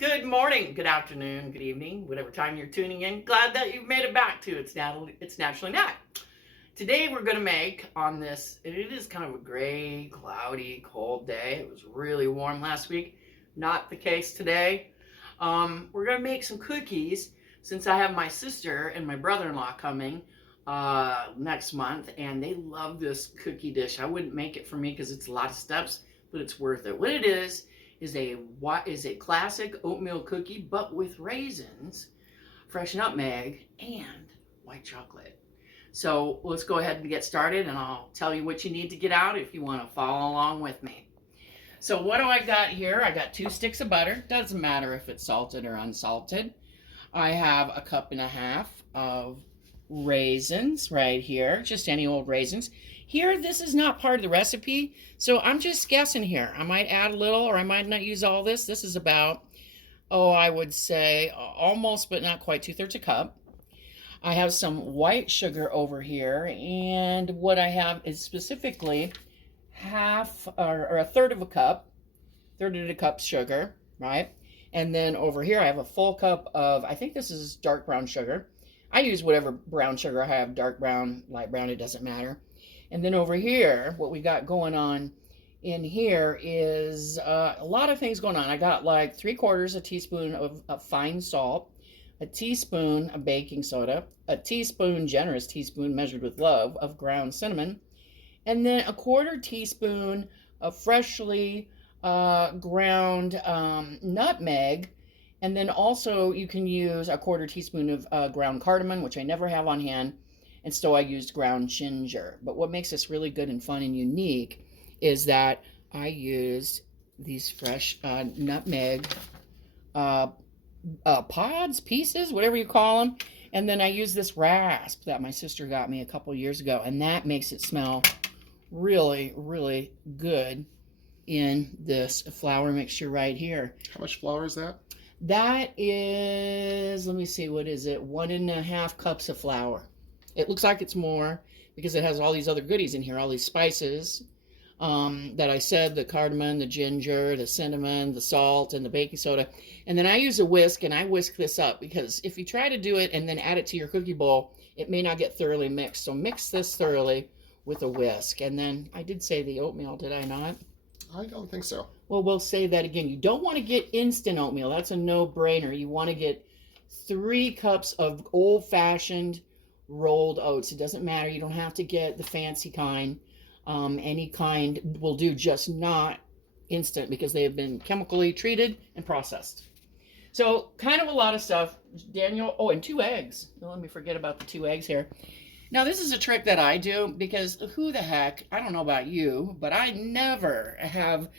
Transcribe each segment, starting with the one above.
Good morning, good afternoon, good evening, whatever time you're tuning in. Glad that you've made it back to It's Naturally Nat. Today we're going to make on this, it is kind of a gray, cloudy, cold day. It was really warm last week. Not the case today. We're going to make some cookies since I have my sister and my brother-in-law coming next month, and they love this cookie dish. I wouldn't make it for me because it's a lot of steps, but it's worth it. What it is a classic oatmeal cookie, but with raisins, fresh nutmeg, and white chocolate. So let's go ahead and get started, and I'll tell you what you need to get out if you want to follow along with me. So what do I got here? I got 2 sticks of butter. Doesn't matter if it's salted or unsalted. I have a 1.5 cups of raisins right here, just any old raisins. Here, this is not part of the recipe, so I'm just guessing here. I might add a little, or I might not use all this. This is about, I would say almost, but not quite, 2/3 a cup. I have some white sugar over here, and what I have is specifically half or a third of a cup, sugar, right? And then over here, I have a full cup of, I think this is dark brown sugar. I use whatever brown sugar I have, dark brown, light brown, it doesn't matter. And then over here, what we got going on in here is a lot of things going on. I got like 3/4 teaspoon of fine salt, a teaspoon of baking soda, a teaspoon, generous teaspoon measured with love, of ground cinnamon, and then a 1/4 teaspoon of freshly ground nutmeg. And then also you can use a 1/4 teaspoon of ground cardamom, which I never have on hand. And so I used ground ginger. But what makes this really good and fun and unique is that I used these fresh nutmeg pods, pieces, whatever you call them. And then I used this rasp that my sister got me a couple years ago. And that makes it smell really, really good in this flour mixture right here. How much flour is that? That is, let me see, what is it? 1.5 cups of flour. It looks like it's more because it has all these other goodies in here, all these spices that I said, the cardamom, the ginger, the cinnamon, the salt, and the baking soda. And then I use a whisk, and I whisk this up because if you try to do it and then add it to your cookie bowl, it may not get thoroughly mixed. So mix this thoroughly with a whisk. And then I did say the oatmeal, did I not? I don't think so. Well, we'll say that again. You don't want to get instant oatmeal. That's a no-brainer. You want to get 3 cups of old-fashioned rolled oats. It doesn't matter. You don't have to get the fancy kind. Any kind will do, just not instant because they have been chemically treated and processed. So kind of a lot of stuff. Daniel, and 2 eggs. Don't let me forget about the 2 eggs here. Now, this is a trick that I do because who the heck, I don't know about you, but I never have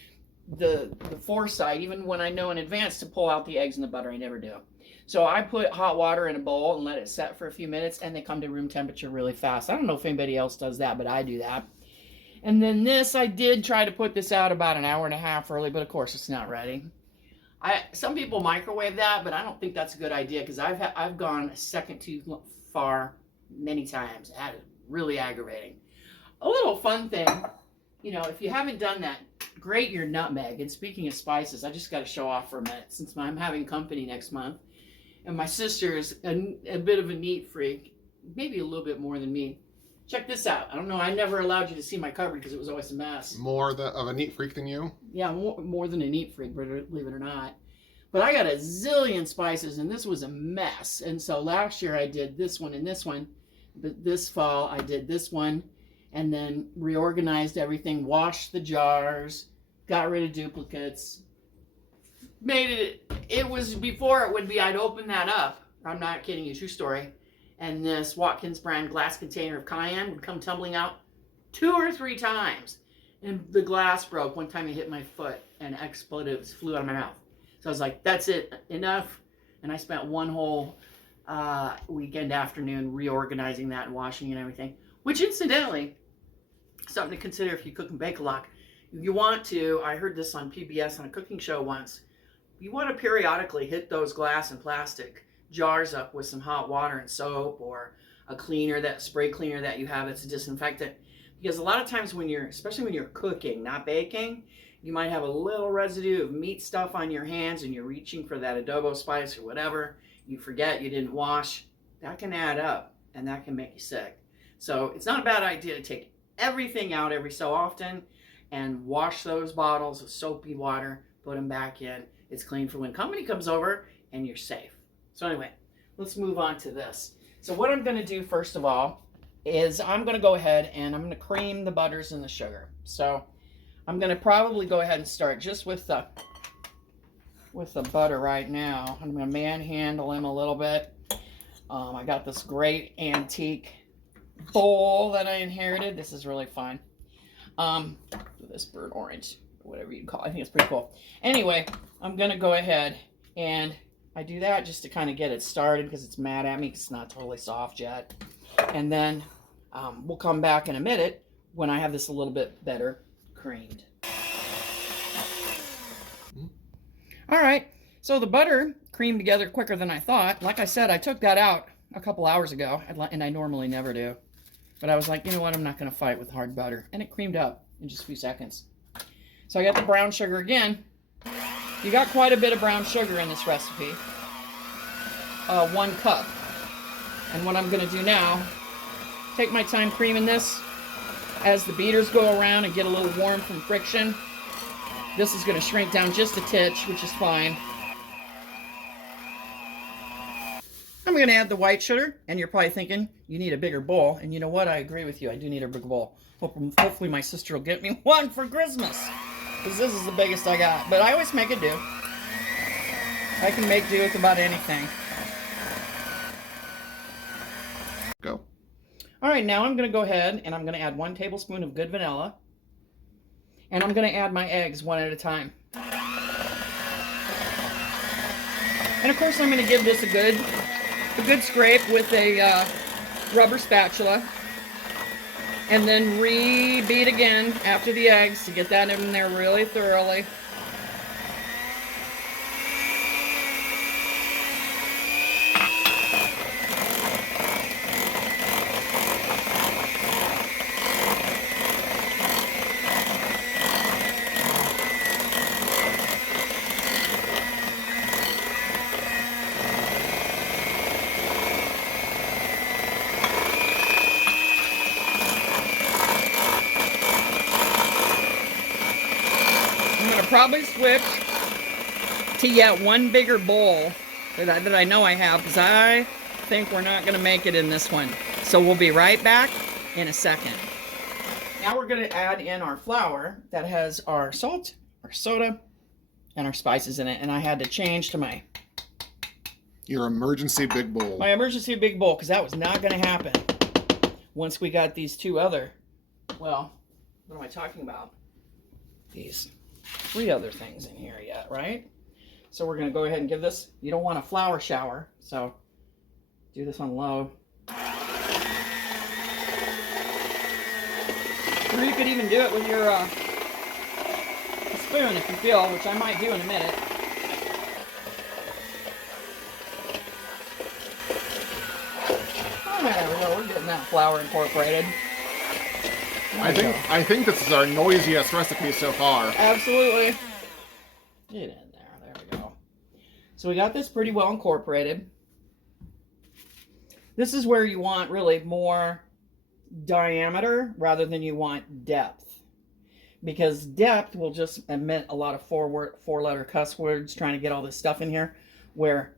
the foresight, even when I know in advance, to pull out the eggs and the butter. I never do. So I put hot water in a bowl and let it set for a few minutes, and they come to room temperature really fast. I don't know if anybody else does that, but I do that. And then this, I did try to put this out about 1.5 hours early, but of course it's not ready. Some people microwave that, but I don't think that's a good idea because I've gone a second too far many times. That is really aggravating. A little fun thing, if you haven't done that, grate your nutmeg. And speaking of spices, I just got to show off for a minute since I'm having company next month. And my sister is a bit of a neat freak, maybe a little bit more than me. Check this out. I don't know. I never allowed you to see my cupboard because it was always a mess. More of a neat freak than you? Yeah, more than a neat freak, believe it or not. But I got a zillion spices, and this was a mess. And so last year I did this one and this one. But this fall I did this one and then reorganized everything, washed the jars, got rid of duplicates. It was before it would be, I'd open that up. I'm not kidding you, true story. And this Watkins brand glass container of cayenne would come tumbling out 2 or 3 times. And the glass broke. One time it hit my foot and expletives flew out of my mouth. So I was like, that's it, enough. And I spent one whole weekend afternoon reorganizing that and washing and everything. Which incidentally, something to consider if you cook and bake a lot. You want to, I heard this on PBS on a cooking show once, you want to periodically hit those glass and plastic jars up with some hot water and soap or a cleaner, that spray cleaner that you have that's a disinfectant. Because a lot of times when especially when you're cooking, not baking, You might have a little residue of meat stuff on your hands and you're reaching for that adobo spice or whatever. You forget you didn't wash. That can add up and that can make you sick. So it's not a bad idea to take everything out every so often and wash those bottles with soapy water, put them back in. It's clean for when company comes over and you're safe. So anyway, let's move on to this. So what I'm going to do first of all is I'm going to go ahead and I'm going to cream the butters and the sugar. So I'm going to probably go ahead and start just with the butter right now. I'm going to manhandle him a little bit. I got this great antique bowl that I inherited. This is really fun. This burnt orange, whatever you call it. I think it's pretty cool. Anyway, I'm going to go ahead and I do that just to kind of get it started because it's mad at me because it's not totally soft yet. And then we'll come back in a minute when I have this a little bit better creamed. All right, so the butter creamed together quicker than I thought. Like I said, I took that out a couple hours ago, and I normally never do. But I was like, you know what, I'm not going to fight with hard butter. And it creamed up in just a few seconds. So I got the brown sugar again. You got quite a bit of brown sugar in this recipe. 1 cup. And what I'm going to do now, take my time creaming this. As the beaters go around and get a little warm from friction, this is going to shrink down just a titch, which is fine. I'm going to add the white sugar, and you're probably thinking, you need a bigger bowl. And you know what? I agree with you. I do need a bigger bowl. Hopefully my sister will get me one for Christmas, because this is the biggest I got. But I always make it do. I can make do with about anything. Go. All right, now I'm going to go ahead, and I'm going to add 1 tablespoon of good vanilla. And I'm going to add my eggs one at a time. And of course I'm going to give this a good scrape with a rubber spatula. And then re-beat again after the eggs to get that in there really thoroughly. Probably switch to yet 1 bigger bowl that I know I have, because I think we're not going to make it in this one. So we'll be right back in a second. Now we're going to add in our flour that has our salt, our soda, and our spices in it. And I had to change to Your emergency big bowl. my emergency big bowl, because that was not going to happen once we got these 2 other, well, what am I talking about? These 3 other things in here yet, right? So we're going to go ahead and give this, you don't want a flour shower, so do this on low. Or you could even do it with your spoon if you feel, which I might do in a minute. Oh, there we go, we're getting that flour incorporated. I think this is our noisiest recipe so far. Absolutely. Get in there. There we go. So we got this pretty well incorporated. This is where you want really more diameter rather than you want depth. Because depth will just emit a lot of four-letter cuss words trying to get all this stuff in here, where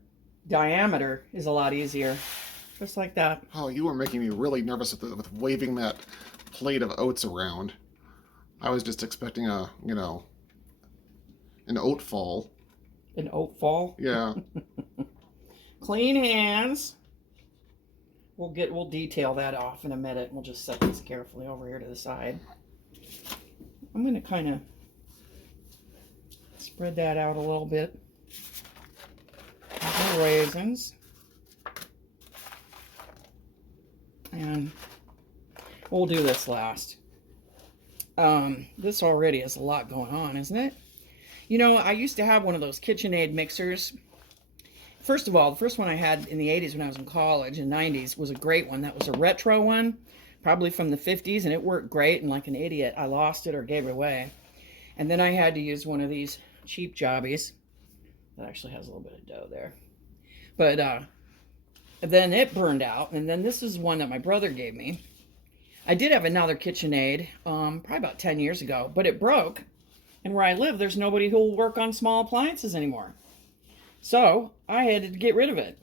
diameter is a lot easier. Just like that. Oh, you were making me really nervous with waving that plate of oats around. I was just expecting an oat fall. An oat fall? Yeah. Clean hands. We'll detail that off in a minute. We'll just set these carefully over here to the side. I'm going to kind of spread that out a little bit. The raisins. And we'll do this last. This already has a lot going on, isn't it? You know, I used to have one of those KitchenAid mixers. First of all, the first one I had in the 80s when I was in college, in the 90s, was a great one. That was a retro one, probably from the 50s, and it worked great, and like an idiot, I lost it or gave it away. And then I had to use one of these cheap jobbies. That actually has a little bit of dough there. But then it burned out. And then this is one that my brother gave me. I did have another KitchenAid probably about 10 years ago, but it broke. And where I live, there's nobody who will work on small appliances anymore. So I had to get rid of it,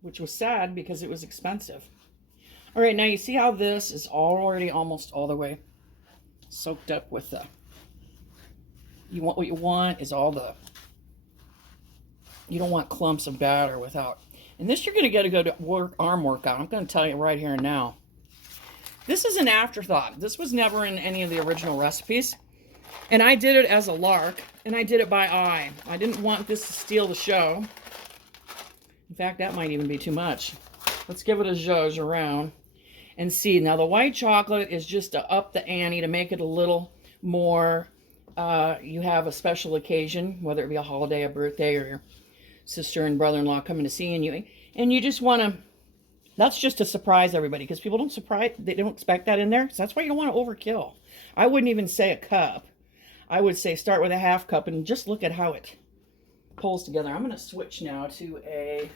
which was sad because it was expensive. All right, now you see how this is already almost all the way soaked up with the... What you want is all the... You don't want clumps of batter without... And this you're going to get a good arm workout. I'm going to tell you right here and now. This is an afterthought. This was never in any of the original recipes. And I did it as a lark, and I did it by eye. I didn't want this to steal the show. In fact, that might even be too much. Let's give it a zhuzh around and see. Now, the white chocolate is just to up the ante, to make it a little more, you have a special occasion, whether it be a holiday, a birthday, or your sister and brother-in-law coming to see you. And you just want to, that's just to surprise everybody, because people they don't expect that in there. So that's why you don't want to overkill. I wouldn't even say a cup. I would say start with a half cup and just look at how it pulls together. I'm going to switch now to a,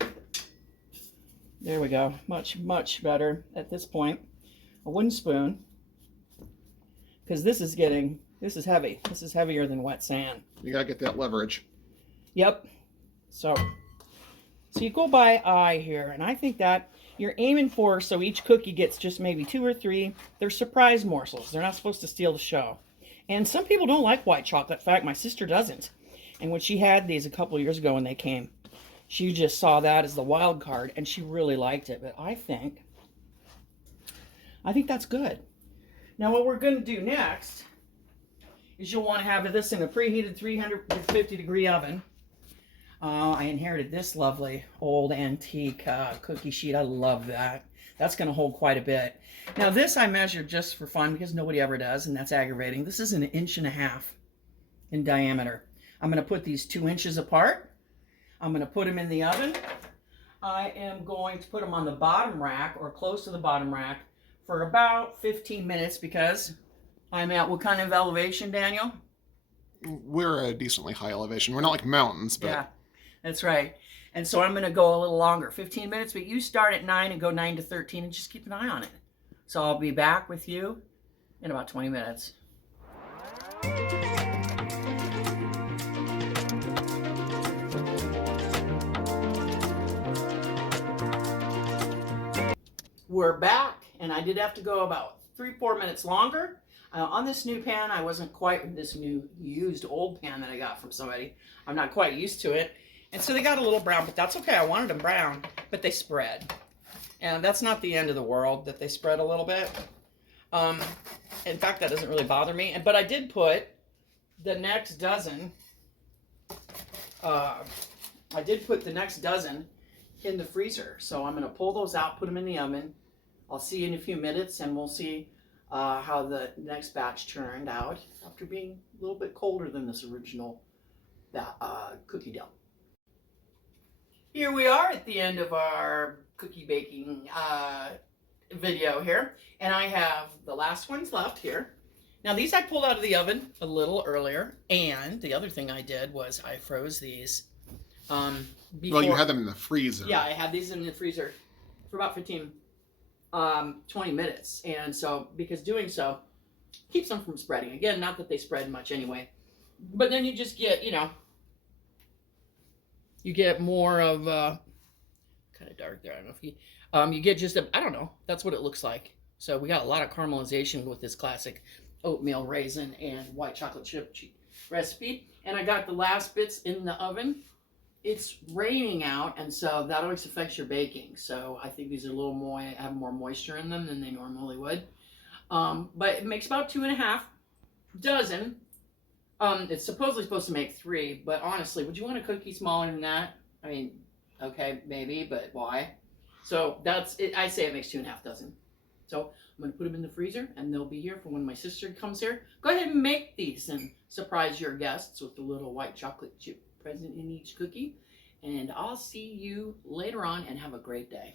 there we go, much better at this point, a wooden spoon, because this is heavy. This is heavier than wet sand. You got to get that leverage. Yep. So you go by eye here, and I think that you're aiming for, so each cookie gets just maybe 2 or 3. They're surprise morsels. They're not supposed to steal the show. And some people don't like white chocolate. In fact, my sister doesn't. And when she had these a couple of years ago when they came, she just saw that as the wild card, and she really liked it. But I think that's good. Now, what we're going to do next is you'll want to have this in a preheated 350-degree oven. I inherited this lovely old antique cookie sheet. I love that. That's going to hold quite a bit. Now, this I measured just for fun because nobody ever does, and that's aggravating. This is 1.5 inches in diameter. I'm going to put these 2 inches apart. I'm going to put them in the oven. I am going to put them on the bottom rack, or close to the bottom rack, for about 15 minutes because I'm at what kind of elevation, Daniel? We're at a decently high elevation. We're not like mountains, but... Yeah, that's right. And so I'm going to go a little longer, 15 minutes, but you start at 9 and go 9 to 13 and just keep an eye on it. So I'll be back with you in about 20 minutes. We're back, and I did have to go about 3-4 minutes longer. On this new pan, I wasn't quite, this new used old pan that I got from somebody, I'm not quite used to it. And so they got a little brown, but that's okay. I wanted them brown, but they spread. And that's not the end of the world that they spread a little bit. In fact, that doesn't really bother me. But I did put the next dozen, in the freezer. So I'm going to pull those out, put them in the oven. I'll see you in a few minutes, and we'll see how the next batch turned out after being a little bit colder than this original cookie dough. Here we are at the end of our cookie baking video here, and I have the last ones left here. Now, these I pulled out of the oven a little earlier, and the other thing I did was I froze these before. Well, you had them in the freezer. Yeah, I had these in the freezer for about 20 minutes, and so because doing so keeps them from spreading. Again, not that they spread much anyway, but then you just get, you get more of kind of dark there. I don't know if you get just I don't know. That's what it looks like. So we got a lot of caramelization with this classic oatmeal, raisin, and white chocolate chip recipe. And I got the last bits in the oven. It's raining out, and so that always affects your baking. So I think these are a little have more moisture in them than they normally would. But it makes about 2.5 dozen. It's supposedly supposed to make 3, but honestly, would you want a cookie smaller than that? I mean, okay, maybe, but why? So that's it. I say it makes 2.5 dozen. So I'm going to put them in the freezer, and they'll be here for when my sister comes here. Go ahead and make these and surprise your guests with the little white chocolate chip present in each cookie. And I'll see you later on, and have a great day.